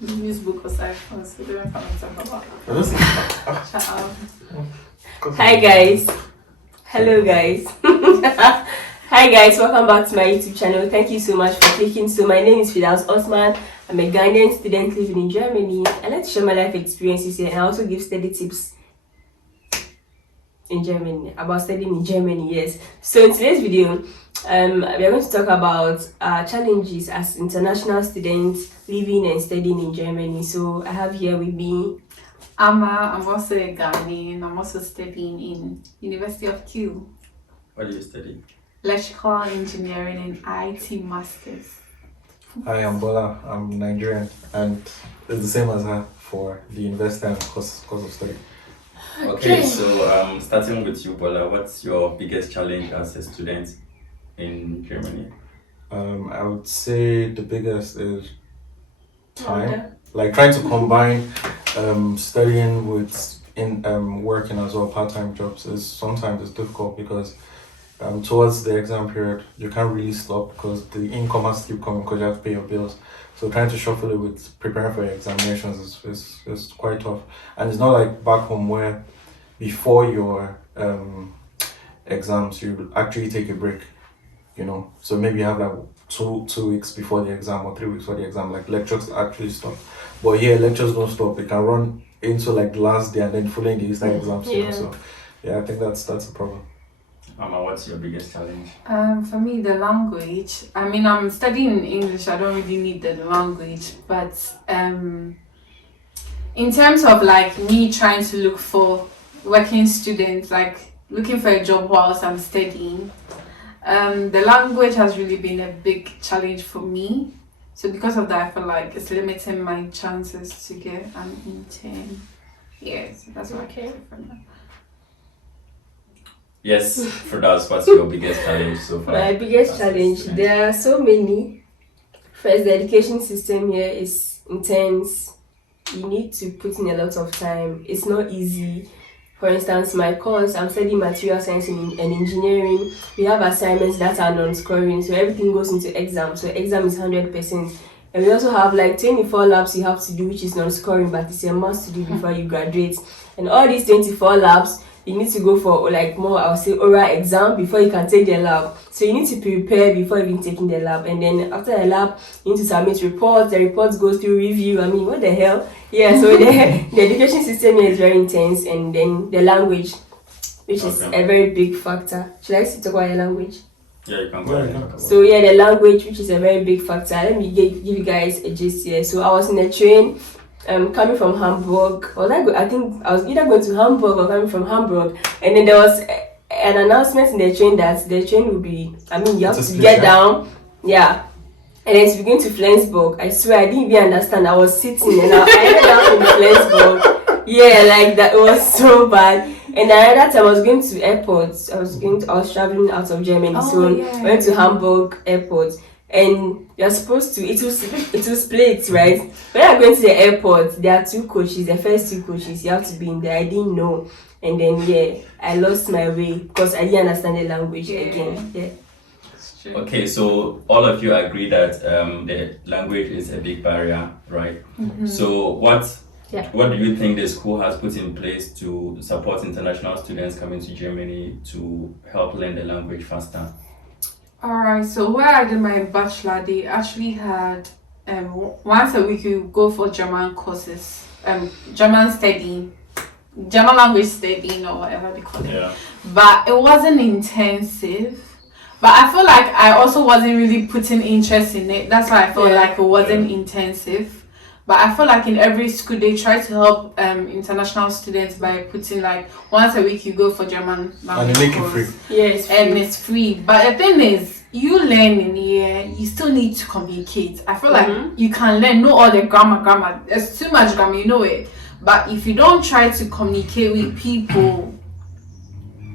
Use book or cyphers. We don't talk about. Shut up. Hi guys. Hello guys. Hi guys, welcome back to my YouTube channel. Thank you so much for clicking. So my name is Fidaus Osman. I'm a Ghanaian student living in Germany. I like to share my life experiences here and I also give study tips in Germany, about studying in Germany, yes. So in today's video, we are going to talk about challenges as international students living and studying in Germany. So I have here with me Amma. I'm also a Ghanaian. I'm also studying in University of Kew. What do you study? Electrical engineering and IT masters. Hi, I'm Bola. I'm Nigerian, and it's the same as her for the university and course of study. Okay, so starting with you, Bola, what's your biggest challenge as a student in Germany? I would say the biggest is time. Like trying to combine studying with working as well, part-time jobs is sometimes it's difficult because towards the exam period you can't really stop because the income has to keep coming because you have to pay your bills. So trying to shuffle it with preparing for your examinations is quite tough. And it's not like back home where before your exams you actually take a break, you know. So maybe you have like two weeks before the exam or 3 weeks before the exam, like lectures actually stop. But here lectures don't stop. They can run into like the last day and then following the Easter exams. You know? So yeah, I think that's a problem. Mama, what's your biggest challenge? For me, the language. I mean, I'm studying English. I don't really need the language, but in terms of like me trying to look for working students, like looking for a job whilst I'm studying, the language has really been a big challenge for me. So because of that, I feel like it's limiting my chances to get an intern. Yes, that's what I can say for now. Yes, Firdaus, what's your biggest challenge so far? my biggest challenge. There are so many. First, the education system here is intense. You need to put in a lot of time. It's not easy. For instance, my course, I'm studying material science and engineering. We have assignments that are non-scoring, so everything goes into exam. So exam is 100%. And we also have like 24 labs you have to do, which is non-scoring, but it's a must to do before you graduate. And all these 24 labs, you need to go for like more, I would say, oral exam before you can take the lab. So you need to prepare before even taking the lab. And then after the lab, you need to submit reports. The reports go through review. I mean, what the hell? Yeah, so the education system here is very intense. And then the language, which is a very big factor. Should I talk about the language? Yeah, you can go ahead. So yeah, the language, which is a very big factor. Let me give you guys a gist here. So I was in a train coming from Hamburg. I think I was either going to Hamburg or coming from Hamburg. And then there was an announcement in the train that the train will be, you have to get down. Yeah. And then it's beginning to Flensburg. I swear I didn't even understand. I was sitting and I ended up in Flensburg. Yeah, like that. It was so bad. And that time I was going to airports. I was traveling out of Germany. I went to Hamburg airport. And you're supposed to, it was split, right? When I'm going to the airport, there are two coaches, the first two coaches, you have to be in there. I didn't know. And then, I lost my way because I didn't understand the language again. Yeah. Okay, so all of you agree that the language is a big barrier, right? Mm-hmm. So what do you think the school has put in place to support international students coming to Germany to help learn the language faster? Alright, so where I did my bachelor, they actually had once a week you go for German courses, German language studying or whatever they call it. Yeah. But it wasn't intensive. But I feel like I also wasn't really putting interest in it. That's why I felt like it wasn't intensive. But I feel like in every school they try to help international students by putting like once a week you go for German language and they make course. it free. Yeah, it's free. And it's free. But the thing is, you learn in here, you still need to communicate. I feel like you can learn, know all the grammar. There's too much grammar, you know it. But if you don't try to communicate with people,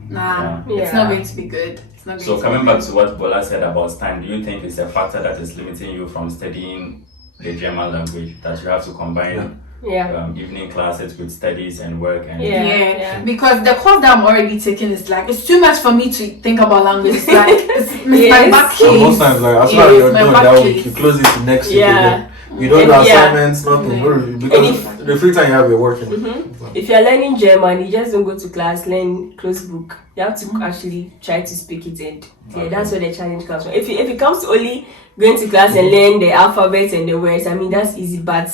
it's not going to be good. So coming back to what Bola said about time, do you think it's a factor that is limiting you from studying the German language, that you have to combine evening classes with studies and work? And because the course that I'm already taking is like, it's too much for me to think about language. It's like, it's my back case. So most times, like, as soon as you're done that week, you close it to next week again. You don't do assignments, nothing. Because the free time you have, you're working. If you're learning German, you just don't go to class, learn closed book. You have to actually try to speak it, and that's where the challenge comes from. If it comes to only going to class and learn the alphabet and the words, I mean, that's easy, but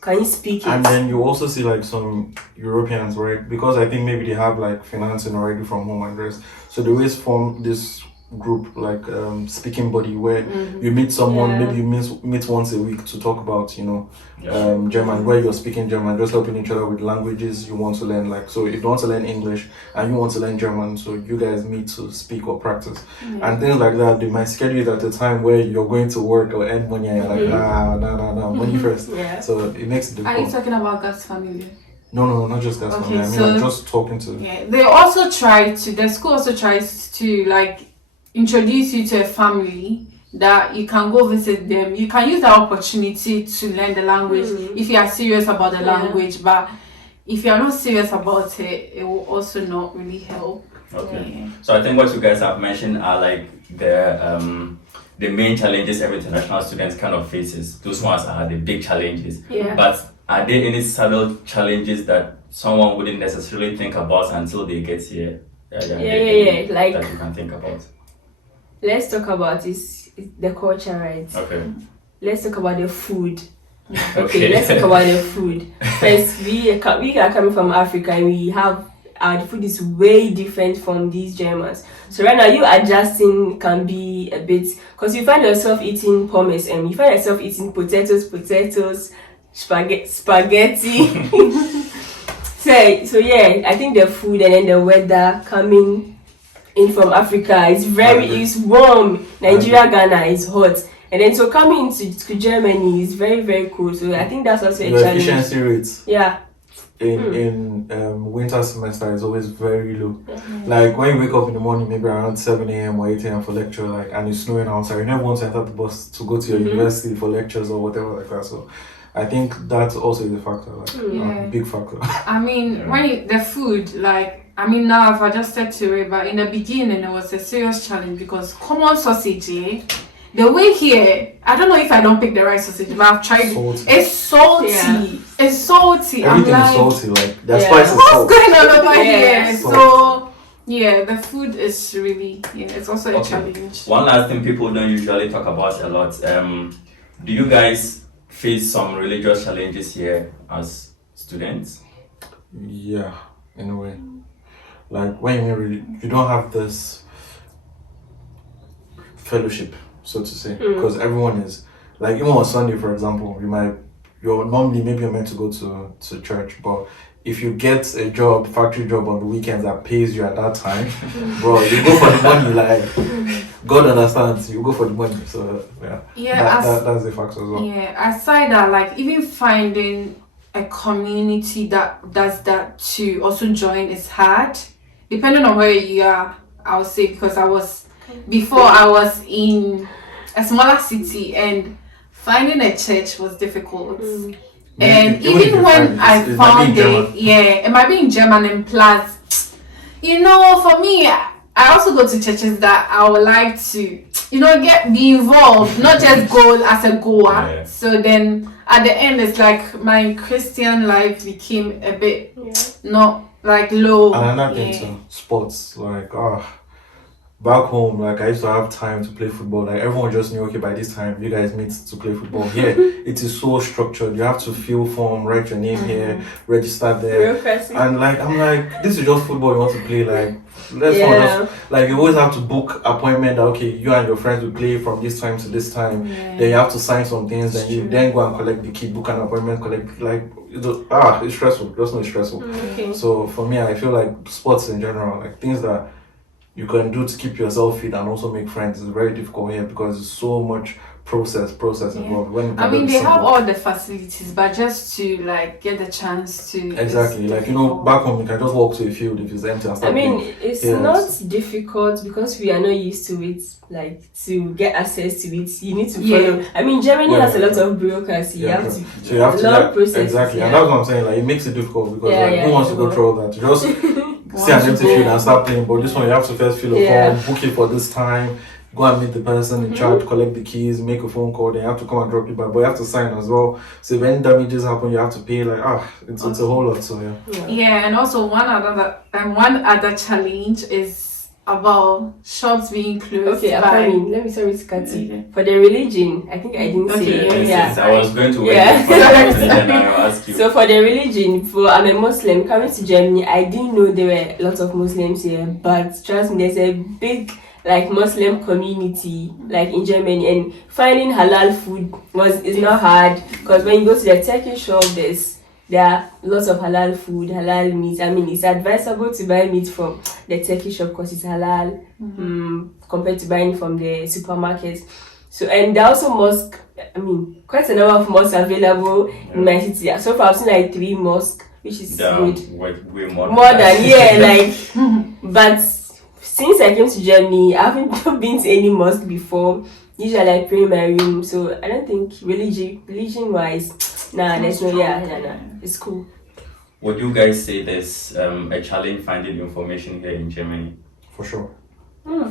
can you speak it? And then you also see like some Europeans, right? Because I think maybe they have like financing already from home and rest. So they always form this group, like speaking body, where you meet someone, maybe you meet once a week to talk about, German, where you're speaking German, just helping each other with languages you want to learn. Like, so if you want to learn English and you want to learn German, so you guys meet to speak or practice and things like that. They might schedule it at a time where you're going to work or earn money, and you're like, nah, money first. So it makes it difficult. Are you talking about God's family? No, not just God's family. I mean, like just talking to. Yeah, they also the school also tries to like introduce you to a family that you can go visit them. You can use the opportunity to learn the language if you are serious about the language, but if you are not serious about it, it will also not really help. Okay. So I think what you guys have mentioned are like the main challenges every international student kind of faces. Those ones are the big challenges. But are there any subtle challenges that someone wouldn't necessarily think about until they get here? Like that you can think about. Let's talk about the culture, right? Okay. Let's talk about the food. Okay, let's talk about the food. First, we are coming from Africa, and we have the food is way different from these Germans. So right now, you adjusting can be a bit, because you find yourself eating pommes and you find yourself eating potatoes, spaghetti. So yeah, I think the food and then the weather coming in from Africa is warm. Nigeria, Ghana is hot, and then so coming to Germany is very, very cool. So I think that's also a challenge. Efficiency rates. Yeah. In winter semester is always very low. Like when you wake up in the morning, maybe around 7 a.m. or 8 a.m. for lecture, like, and it's snowing outside, you never want to enter the bus to go to your university for lectures or whatever like that. So I think that also is a factor, like big factor. I mean, the food, like, I mean, now I've adjusted to it, but in the beginning it was a serious challenge because common sausage, the way here, I don't know if I don't pick the right sausage, but I've tried it. It's salty. It's salty. Everything is salty, like that's why it's what's going on over here? So the food is really it's also a challenge. One last thing people don't usually talk about a lot. Do you guys face some religious challenges here as students? Yeah, in a way. Like when you don't have this fellowship, so to say, because everyone is like, even on Sunday, for example, you're normally maybe you're meant to go to church, but if you get a factory job on the weekends that pays you at that time, bro, you go for the money. Like God understands, you go for the money. So that's the factor as well. Yeah, aside that, like even finding a community that does that to also join is hard. Depending on where you are, I would say, because I was in a smaller city and finding a church was difficult. And even when I found it, it might be in German, and plus, for me, I also go to churches that I would like to, be involved, not just go as a goer. So then at the end, it's like my Christian life became a bit not like low. And I'm not into sports, like back home, like I used to have time to play football. Like everyone just knew, okay, by this time you guys meet to play football. Here, it is so structured. You have to fill form, write your name here, register there. And like I'm like, this is just football you want to play. Like like you always have to book appointment. Okay, you and your friends will play from this time to this time. Then you have to sign some things. Then you then go and collect the key, book an appointment, collect it's stressful. Just not stressful. So for me, I feel like sports in general, like things that you can do to keep yourself fit and also make friends is very difficult here because there's so much process involved. They have all the facilities, but just to like get the chance to exactly back home you can just walk to a field if it's empty and start playing. It's not difficult because we are not used to it. Like to get access to it, you need to follow. Germany has a lot of bureaucracy. You have to long process. Exactly, and that's what I'm saying. Like it makes it difficult because who wants to go through all that? Just see an empty field and start playing. But this one you have to first fill a form, book it for this time. go and meet the person in charge, collect the keys, make a phone call, then you have to come and drop it back, but you have to sign as well. So if any damages happen, you have to pay. Like it's a whole lot. So yeah, and also one other challenge is about shops being closed. Okay, let me sorry to cut you. For the religion, I think I didn't say. I was going to wait for the religion. I'll ask you. So for the religion, I'm a Muslim. Coming to Germany, I didn't know there were lots of Muslims here, but trust me, there's a big Muslim community in Germany, and finding halal food is not hard, because when you go to the Turkish shop, there are lots of halal food, halal meat. I mean, it's advisable to buy meat from the Turkish shop because it's halal compared to buying from the supermarket. So, and there are also mosques. I mean, quite a number of mosques available in my city. So far, I've seen 3 mosques, which is good. Way more than but since I came to Germany, I haven't been to any mosque before. Usually I pray in my room, so I don't think religion-wise, there's no, it's cool. Would you guys say there's a challenge finding information here in Germany? For sure.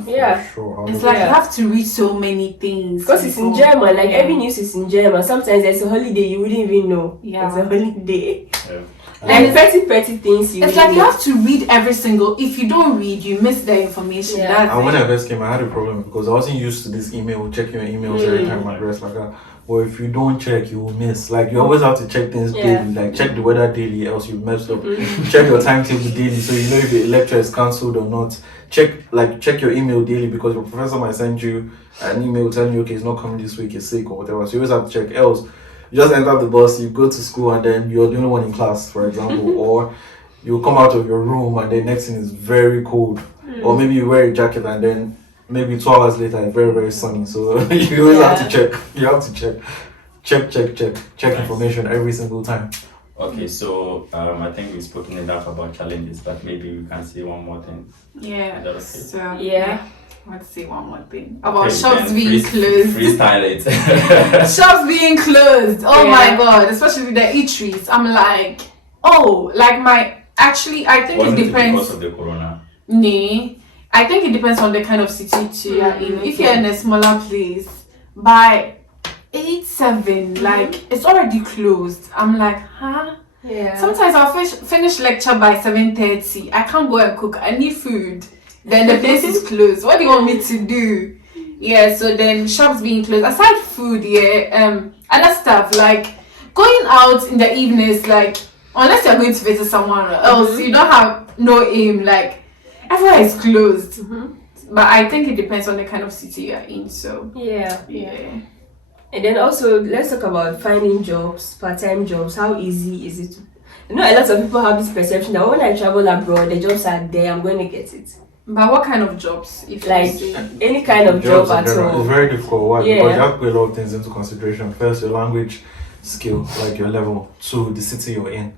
Yeah. For sure. It's you have to read so many things. Because it's in German, every news is in German. Sometimes there's a holiday you wouldn't even know. Yeah. It's a holiday. Yeah. And petty things you it's you have to read every single. If you don't read, you miss the information. Yeah. And when I first came, I had a problem because I wasn't used to this checking your emails every time address like that. But if you don't check, you will miss. You always have to check things daily. Check the weather daily, else you messed up. Check your timetable daily, so you know if the lecture is cancelled or not. Check your email daily, because your professor might send you an email telling you, okay, it's not coming this week, it's sick or whatever. So you always have to check. Else, you just enter the bus, you go to school, and then you're the only one in class, for example, or you come out of your room and the next thing is very cold, or maybe you wear a jacket and then maybe 2 hours later it's very, very sunny. So you always have to check. You have to check information every single time. Okay, so I think we've spoken enough about challenges, but maybe we can say one more thing. Yeah. Okay? So I want to say one more thing about shops being closed. Freestyle it. Shops being closed. Oh my god, especially the eateries. I'm like, I think it depends. Because of the corona. Nee, I think it depends on the kind of city you're in. If you're in a smaller place, by 8-7, it's already closed. I'm like, huh? Yeah. Sometimes I'll finish lecture by 7:30. I can't go and cook. I need food. Then the place is closed. What do you want me to do? Yeah, so then shops being closed. Aside food, other stuff going out in the evenings, unless you're going to visit someone else, you don't have no aim. Everywhere is closed. But I think it depends on the kind of city you're in. So yeah. And then also, let's talk about finding jobs, part-time jobs. How easy is it? A lot of people have this perception that when I travel abroad, the jobs are there, I'm going to get it. But what kind of jobs? If any kind of job at all. It's very difficult. Why? Because you have to put a lot of things into consideration. First, your language skill, your level. 2, the city you're in.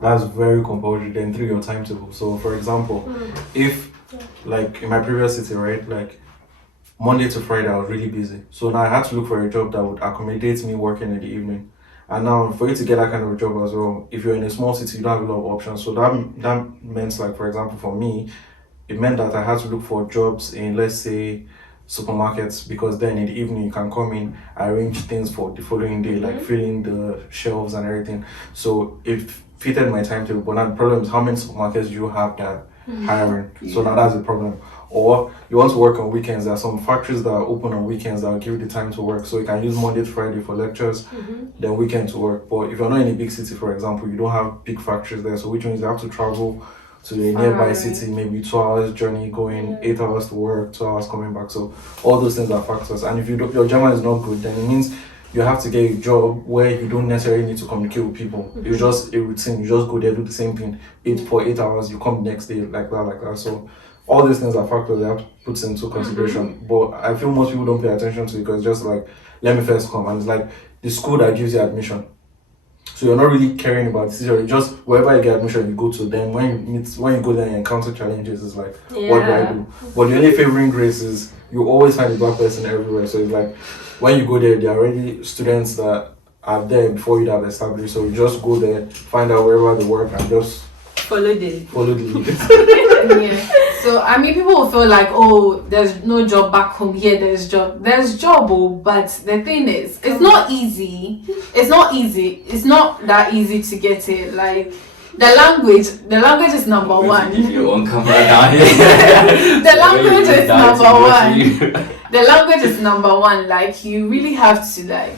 That's very compulsory. Then 3, your timetable. So, for example, if in my previous city, right, Monday to Friday, I was really busy. So now I had to look for a job that would accommodate me working in the evening. And now, for you to get that kind of a job as well, if you're in a small city, you don't have a lot of options. So that meant, for example, for me, it meant that I had to look for jobs in, let's say, supermarkets, because then in the evening you can come in, arrange things for the following day, filling the shelves and everything. So it fitted my timetable. But now the problem is how many supermarkets you have that hiring. So now that's the problem. Or you want to work on weekends. There are some factories that are open on weekends that will give you the time to work. So you can use Monday to Friday for lectures, then weekend to work. But if you're not in a big city, for example, you don't have big factories there. So which means you have to travel to a nearby city, maybe 2 hours journey going, 8 hours to work, 2 hours coming back. So all those things are factors. And if your German is not good, then it means you have to get a job where you don't necessarily need to communicate with people. It's just a routine. You just go there, do the same thing for 8 hours, you come the next day, like that. So all these things are factors that have to put into consideration. But I feel most people don't pay attention to it because it's just let me first come. And it's the school that gives you admission. So you're not really caring about this. You're just wherever you get admission, you go to. Then when you go there and encounter challenges, it's what do I do? But the only favoring grace is you always find a black person everywhere. So it's when you go there, there are already students that are there before you have established. So you just go there, find out wherever they work, and just follow the lead. Yeah. So I mean, people will feel like, oh, there's no job back home. Here, there's job. There's job, but the thing is, it's not easy. It's not easy. It's not that easy to get it. Like the language is number one. If you won't come down here. The language is number one. The language is number one. Like you really have to like.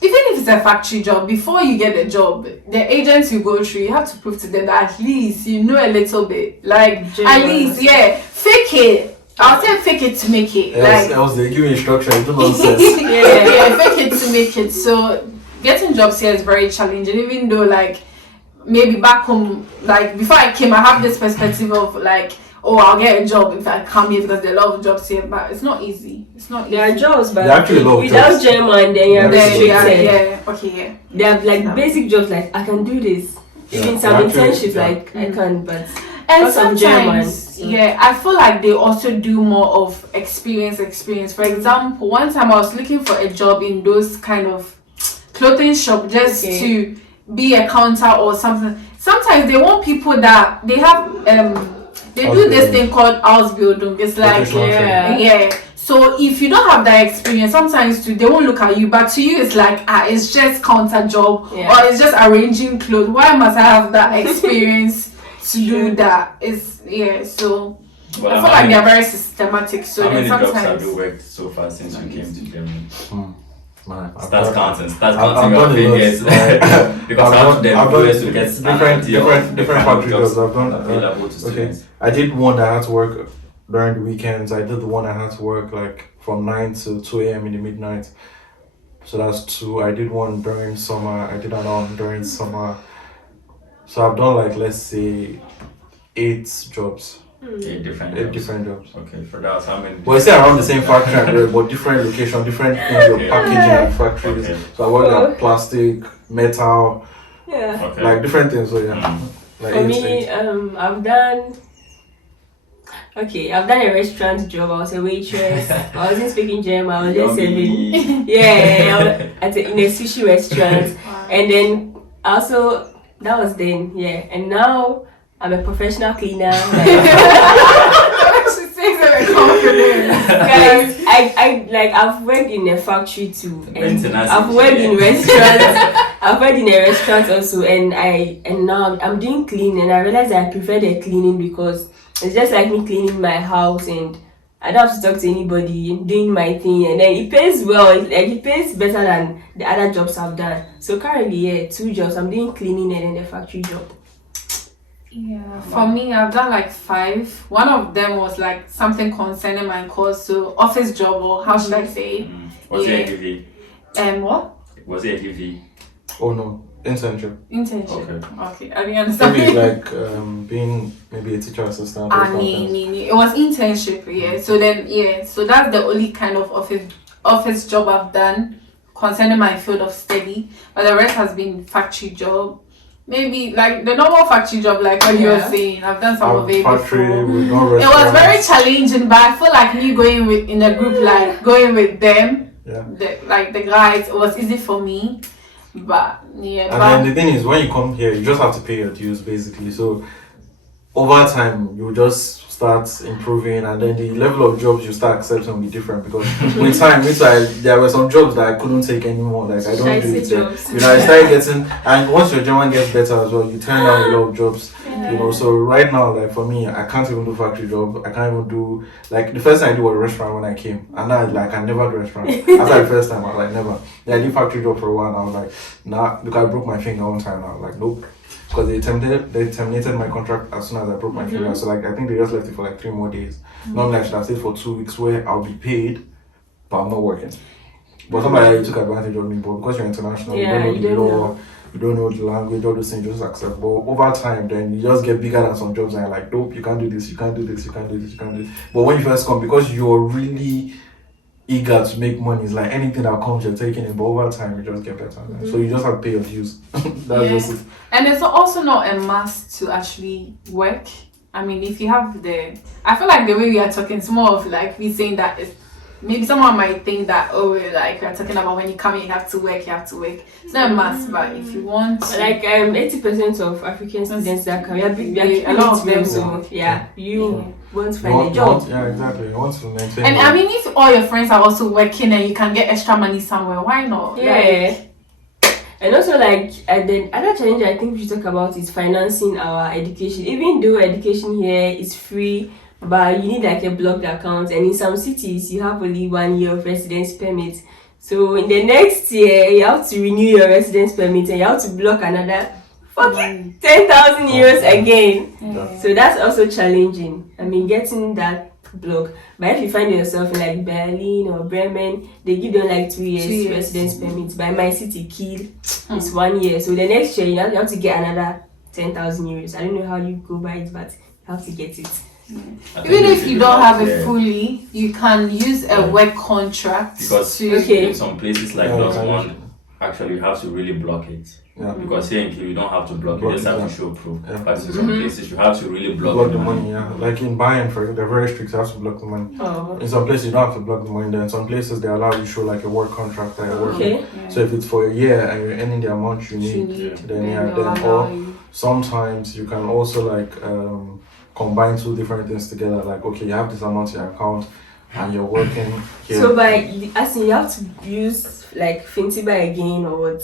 Even if it's a factory job, before you get a job, the agents you go through, you have to prove to them that at least you know a little bit. Like, at least, fake it. I'll say fake it to make it. Else they give you instruction, you do nonsense. Fake it to make it. So, getting jobs here is very challenging, even though, like, maybe back home, like, before I came, I have this perspective of, like, oh, I'll get a job if I come here because there are a lot of jobs here, but it's not easy. It's not easy. There are jobs, but without jobs. German, then you're restricted. They have like basic jobs like I can do this. Even some internships like I can, but and sometimes I feel like they also do more of experience. For example, one time I was looking for a job in those kind of clothing shop just to be a counter or something. Sometimes they want people that they have they do this thing called Ausbildung. It's like so if you don't have that experience, sometimes too, they won't look at you, but to you it's like it's just counter job or it's just arranging clothes. Why must I have that experience to do that? So I feel like they're very systematic. So how then many sometimes jobs have you worked so far since you came to Germany? Man, Start counting your fingers. Because how to them viewers to get different factory jobs I've done. Available to students. I did one that I had to work during the weekends. I did the one I had to work like from 9 to 2 a.m. in the midnight. So that's 2. I did one during summer. I did another one during summer. So I've done like, let's say, 8 jobs. 8 different jobs. Okay, for that, how many? Well, it's still around the same factory, but different location, different things of packaging and factories. Okay. So I worked at plastic, metal, like different things. So like for me, I've done a restaurant job. I was a waitress. I wasn't speaking German. I was just serving. In a sushi restaurant, and then also that was then. And now I'm a professional cleaner. She says it with confidence. Guys, I've worked in a factory too, and I've worked in restaurants. I've worked in a restaurant also, and now I'm doing cleaning, and I realized I prefer the cleaning because it's just like me cleaning my house, and I don't have to talk to anybody, doing my thing, and then it pays well. It pays better than the other jobs I've done. So currently, 2 jobs. I'm doing cleaning and then a factory job. Yeah, for me, I've done like 5. One of them was like something concerning my course, so office job, or how should I say? Was it a GV? What? Was it a GV? Oh no, internship. Okay, I didn't understand. Maybe like being maybe a teacher assistant. It was internship, So then, so that's the only kind of office job I've done concerning my field of study, but the rest has been factory job. Maybe like the normal factory job, like what you were saying. I've done some of it before. It was very challenging, but I feel like me going in a group, like going with them, the guys, it was easy for me. But then the thing is, when you come here, you just have to pay your dues basically. So over time, you just start improving, and then the level of jobs you start accepting will be different because with time, there were some jobs that I couldn't take anymore. Like I don't do it. I started getting, and once your German gets better as well, you turn down a lot of jobs. So right now, like for me, I can't even do factory job. I can't even do, like the first time I did was a restaurant when I came, and now like I never do restaurant. After the first time, I was like never. I did factory job for a while, and I was like nah, because I broke my finger one time. I was like nope. Because they terminated my contract as soon as I broke my finger. So like I think they just left it for like 3 more days. Normally I should have stayed for 2 weeks where I'll be paid, but I'm not working. But somebody took advantage of me. But because you're international, you don't know the law, you don't know the language, all those things, you just accept. But over time, then you just get bigger than some jobs, and you're like, nope, you can't do this, you can't do this, you can't do this, you can't do this. But when you first come, because you're really eager to make money, it's like anything that comes, you're taking it. But over time, you just get better. So you just have to pay your dues. That's just it. And it's also not a must to actually work. I mean, if you have I feel like the way we are talking, it's more of like we saying that maybe someone might think that, we're talking about when you come here, you have to work. It's not a must, but if you want to. Like 80% of African students that come, we are a lot of them, so want to find a job. Yeah, exactly. You want to maintain. And I mean, if all your friends are also working and you can get extra money somewhere, why not? Yeah. And also, like, the other challenge I think we should talk about is financing our education. Even though education here is free, but you need like a blocked account, and in some cities you have only 1 year of residence permit. So in the next year you have to renew your residence permit and you have to block another fucking 10,000 euros again. Yeah. So that's also challenging. I mean, getting that block. But if you find yourself in like Berlin or Bremen, they give them like 2 years residence permits. By my city, Kiel, it's 1 year. So the next year you have to get another 10,000 euros. I don't know how you go by it, but you have to get it. Even if you don't have it fully, you can use a work contract. Because in some places like Dortmund, actually you have to really block it. Yeah. Because here in Kiel you don't have to block it, you just have to show proof. Yeah. But in some places you have to really block the money. Yeah, like in Bayern, they're very strict. You have to block the money. Oh. In some places you don't have to block the money. Then in some places they allow you to show like a work contract that you're working. So if it's for a year and you're earning the amount you need, then or sometimes you can also like combine two different things together. Like, okay, you have this amount in your account and you're working here. So as in you have to use like Fintiba again or what?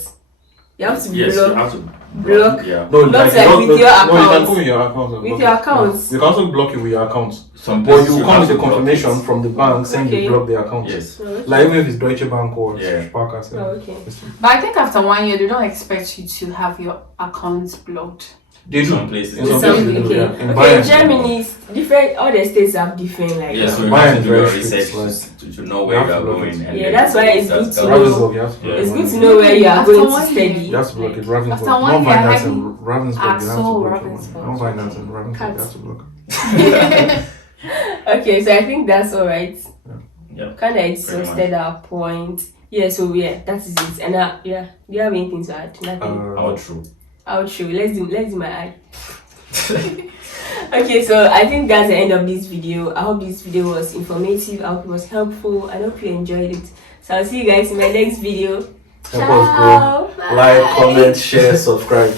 You have to block. You have to block. Yeah. No, not like with your account. No, you can go with your account. With your accounts. You can also block it with your account. But you come with a confirmation from the bank saying you block the account. Yes. Like even if it's Deutsche Bank or Sparkasse. Okay. But I think after 1 year, they don't expect you to have your accounts blocked. They do. Some places. In some places they do, yeah. In Germany, it's different. All the states have different like. Yeah, so you have to do your research to know where you are going. Yeah, that's why it's good to know. It's good to know where you are After going to 1 study. year. You have to block it. Ravensburg. After 1 No year, finance in Ravensburg. You have to block it. Ravensburg. No finance in Ravensburg. You have to block it. Okay, so I think that's all right. Yeah. Kind of exhausted our point. Yeah, so that is it. And do you have anything to add? Nothing. Outro. Let's do my ad. Okay, so I think that's the end of this video. I hope this video was informative. I hope it was helpful. I hope you enjoyed it. So I'll see you guys in my next video. Help us grow. Like, comment, share, subscribe.